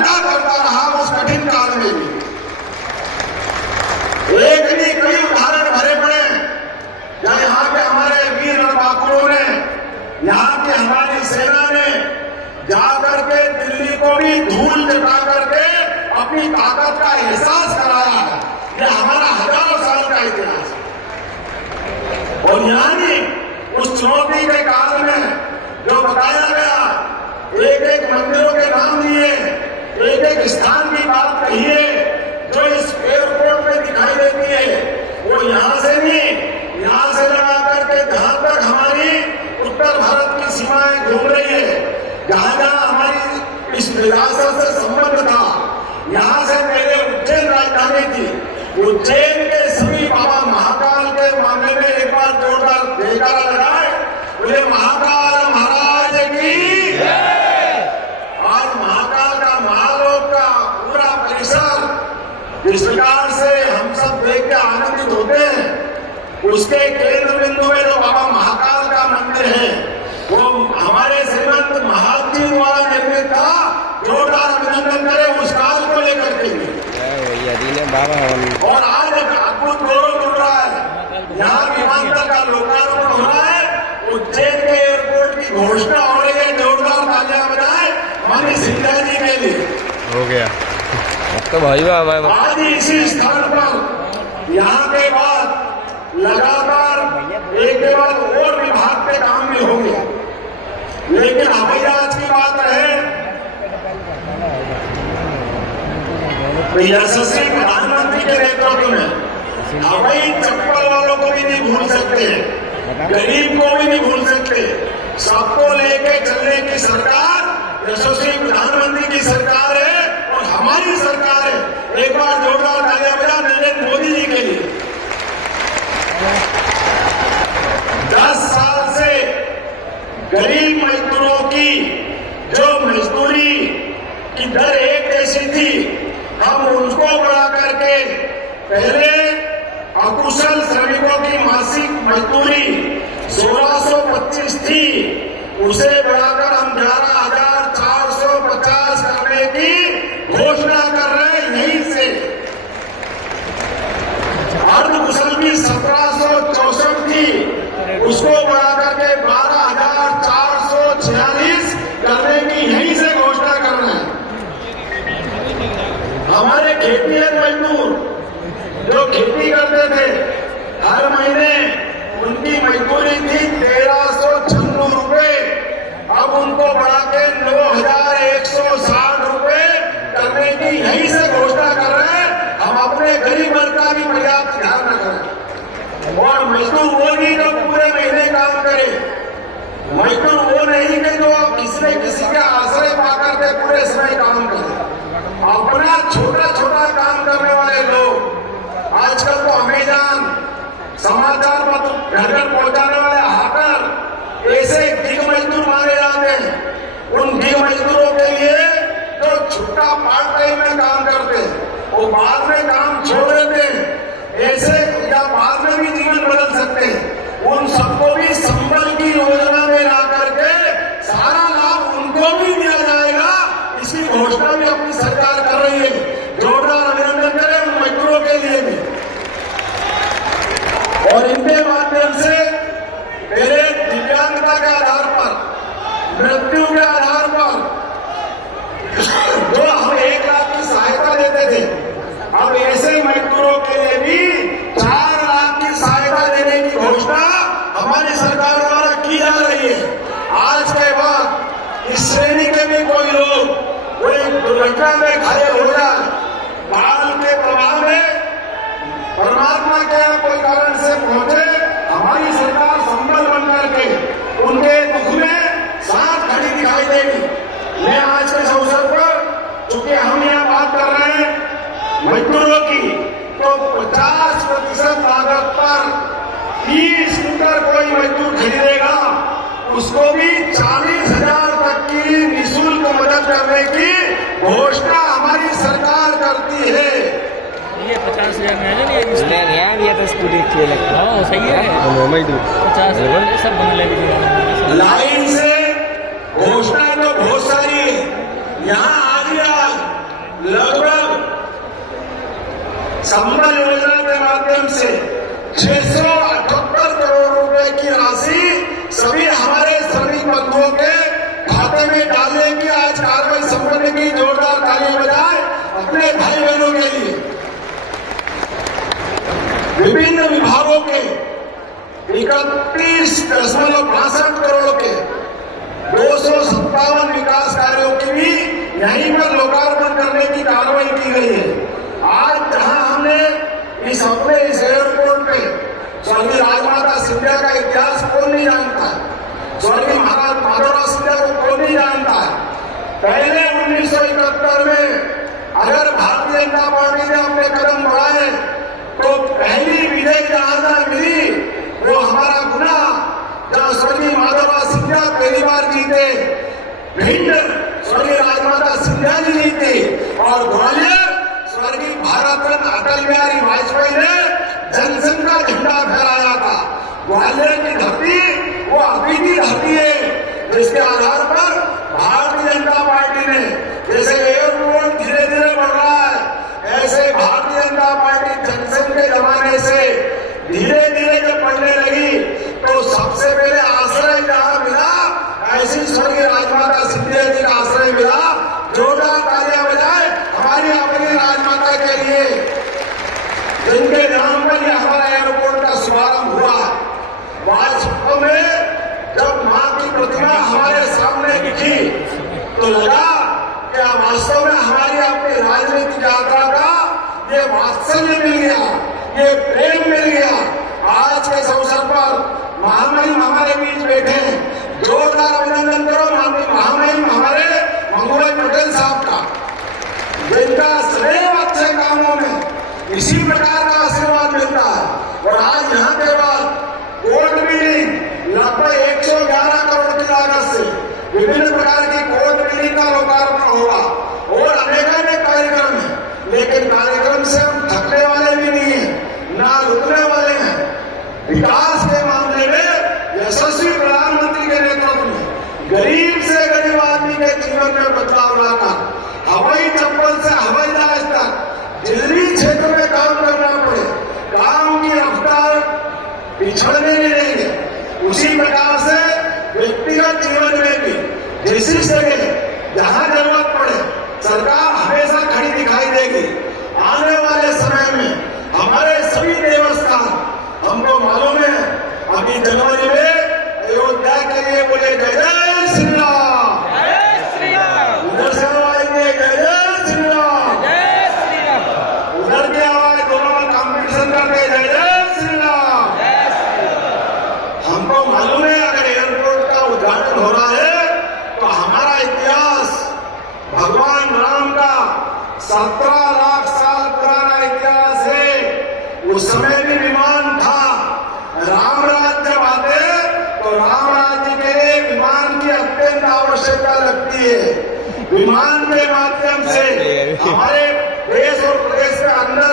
अदा करता रहा उस कठिन काल में भी। एक नहीं कई उदाहरण भरे पड़े जहां यहाँ के हमारे वीर रणबांकुरों ने, यहाँ की हमारी सेना ने जाकर के दिल्ली को भी धूल चटा करके अपनी ताकत का एहसास कराया है। यह हमारा हजारों साल का इतिहास है। और यानी उस चुनौती के काल में जो बताया गया, एक एक मंदिरों के नाम लिए, एक एक स्थान की बात कहिए जो इस एयरपोर्ट में दिखाई देती है, वो यहाँ से नहीं, यहाँ से लगा करके जहां तक हमारी उत्तर भारत की सीमाएं घूम रही है, जहां जहां हमारी इस विरासत से संबंध था, यहाँ से पहले उज्जैन राजधानी थी। उज्जैन के सभी बाबा महाकाल के मामले में एक बार जोरदार जयकारा लगाए, बोले महाकाल महाराज की। आज महाकाल का महालोक का पूरा परिसर जिस प्रकार से हम सब देख के आनंदित होते हैं, उसके केंद्र बिंदु में जो बाबा महाकाल का मंदिर है, वो हमारे श्रीमंत महात्मा द्वारा निर्मित था। जोरदार अभिनंदन करें उस काल को लेकर के भी। और आज अद्भुत गौरव जुड़ रहा है, यहाँ विमानतल का लोकार्पण हो रहा है, उज्जैन के एयरपोर्ट की घोषणा हो रही है। जोरदार तालियां बजाएं माननीय सिंधिया जी के लिए। हो गया अब तो भाई आज इसी स्थान पर यहाँ के बाद लगातार एक के बाद और विभाग के काम भी होंगे, लेकिन हवाई जहाज की बात है तो यशस्वी प्रधानमंत्री के नेतृत्व में हवाई चप्पल वालों को भी नहीं भूल सकते, गरीब को भी नहीं भूल सकते। सबको लेके चलने की सरकार यशस्वी प्रधानमंत्री की सरकार है और हमारी सरकार है। एक बार जोरदार तालियां बजा नरेंद्र मोदी जी के लिए। 10 साल से गरीब मजदूरों की जो मजदूरी की दर एक जैसी थी, हम उनको बढ़ा करके पहले अकुशल श्रमिकों की मासिक मजदूरी 1625 थी, उसे बढ़ाकर हम 11,450 करने की घोषणा कर रहे हैं। यहीं से अर्धकुशल की 1764 थी, उसको बढ़ाकर के 12,446 करने की यहीं से घोषणा कर रहे हैं। हमारे खेतिहर मजदूर जो खेती करते थे, हर महीने उनकी मजदूरी थी 1,396 रुपए, अब उनको बढ़ा के 9,160 रुपए करने की यहीं से घोषणा कर रहे हैं। हम अपने गरीब वर्ग का भी पर्याप्त ध्यान रखें। और मजदूर वो नहीं जो पूरे महीने काम करे, मजदूर वो नहीं कि जो किसी किसी के आश्रय पाकर के पूरे समय काम करे। अपना छोटा छोटा काम करने वाले लोग, आजकल तो अमेज़न समाचार पत्र घर घर पहुंचाने वाले हाकर ऐसे गिग मजदूर माने जाते हैं। उन गिग मजदूरों के लिए जो छुट्टा पार्ट टाइम में काम करते हैं, वो बाद में काम छोड़ देते हैं, ऐसे या बाद में भी जीवन बदल सकते हैं। उन सबको भी संबल की योजना में ला करके सारा लाभ उनको भी दिया जाएगा, इसकी घोषणा भी अपनी सरकार कर रही है। जोरदार अभिनंदन करें उन मजदूरों के लिए भी। और इनके माध्यम से पहले दिव्यांगता के आधार पर, मृत्यु के आधार पर जो हम 1 लाख की सहायता देते थे, अब ऐसे मजदूरों के लिए भी 4 लाख की सहायता देने की घोषणा हमारी सरकार द्वारा की जा रही है। आज के बाद इस श्रेणी के भी कोई लोग कोई दुर्घटना में घायल हो जाए, बाढ़ के प्रभाव में परमात्मा के यहाँ कोई कारण से पहुंचे, हमारी सरकार संबल बनकर के उनके दुख में साथ खड़ी दिखाई देगी। मैं आज के इस अवसर पर, चूंकि हम यहाँ बात कर रहे हैं मजदूरों की, तो 50% लागत पर ई-स्कूटर कोई मजदूर खरीदेगा, उसको भी 40,000 तक की निःशुल्क मदद करने की घोषणा हमारी सरकार करती है। ये 50,000 में है ना, ये तो स्कूटी के लगता है। हाँ सही है, 50,000 सब बंगले भी लाइन से घोषणा तो बहुत सारी है। यहाँ आज लगभग संबल योजना के माध्यम से 678 करोड़ रुपए की राशि सभी हमारे श्रमिक बंधुओं के खाते में डालने की आज कार्रवाई संपन्न की। जोरदार ताली बजाए अपने भाई बहनों के लिए। विभिन्न विभागों के 31.62 करोड़ के 257 विकास कार्यों की भी यहीं पर लोकार्पण करने की कार्रवाई की गई है। आज जहां हमने इस एयरपोर्ट पे स्वर्गीय राजमाता सिंधिया का इतिहास कौन नहीं जानता है, स्वर्गीय महाराज माधवराव सिंधिया को कौन नहीं जानता है। पहले 1971 में अगर भारतीय जनता पार्टी ने अपने कदम बढ़ाए तो पहली विजय जहां मिली वो हमारा गुना, जहां स्वर्गीय माधवराव सिंधिया पहली बार जीते, भिंड स्वर्गीय राजमाता सिंधिया जी जीती, और ग्वालियर स्वर्गीय भारत रत्न अटल बिहारी वाजपेयी ने जनसंघ का झंडा फहराया था। ग्वालियर की धरती वो अभी की धरती है जिसके आधार पर भारतीय जनता पार्टी ने, जैसे एयरपोर्ट धीरे धीरे बढ़ रहा है, ऐसे भारतीय जनता पार्टी जनसंघ के जमाने से धीरे धीरे जब बढ़ने लगी तो सबसे पहले आश्रय जहां मिला, ऐसी स्वर्गीय राजमाता सिंधिया जी का आश्रय मिला। जोरदार तालियां बजाए हमारी अपनी राजमाता के लिए, जिनके नाम पर यह हमारा एयरपोर्ट का शुभारंभ हुआ। वास्तव में जब मां की प्रतिमा हमारे सामने दिखी तो लगा कि वास्तव में हमारी अपनी राजनीतिक यात्रा का ये वात्सल्य मिल गया, ये प्रेम मिल गया। आज के इस अवसर पर महामहिम हमारे बीच बैठे हैं, जोरदार अभिनंदन करो महामहिम हमारे मंगूभाई पटेल साहब का, जिनका सदैव अच्छे कामों में इसी प्रकार का आशीर्वाद मिलता है। और आज यहाँ के बाद कोर्ट बिल्डिंग लगभग 111 करोड़ की लागत से विभिन्न प्रकार की कोर्ट बिल्डिंग का लोकार्पण होगा और अनेक कार्यक्रम है, लेकिन कार्यक्रम से हम थकने वाले भी नहीं है, ना रुकने वाले हैं। विकास के मामले में यशस्वी प्रधानमंत्री के नेतृत्व में गरीब से गरीब आदमी के जीवन में बदलाव लाना, हवाई चप्पल से हवाई जहाज तक जरूरी क्षेत्र में काम करना पड़े, काम की रफ्तार पिछड़ने नहीं देंगे। उसी प्रकार से व्यक्तिगत जीवन में भी जिस जगह जहां जरूरत पड़े सरकार हमेशा खड़ी दिखाई देगी। आने वाले समय में हमारे सभी देवस्थान, हमको मालूम है अभी जनवरी में अयोध्या के लिए बोले जय जय श्री राम, उधर से आवाजेंगे जय जय श्री राम, उधर की आवाज दोनों में कॉम्पिटिशन करते जय जय श्री राम। हमको मालूम है अगर एयरपोर्ट का उद्घाटन हो रहा है तो हमारा इतिहास भगवान राम का 17 लाख साल पुराना इतिहास है। उस समय भी विमान था। राम राज्य जब आते तो राम राज्य के लिए विमान की अत्यंत आवश्यकता लगती है। विमान के माध्यम से हमारे देश और प्रदेश के अंदर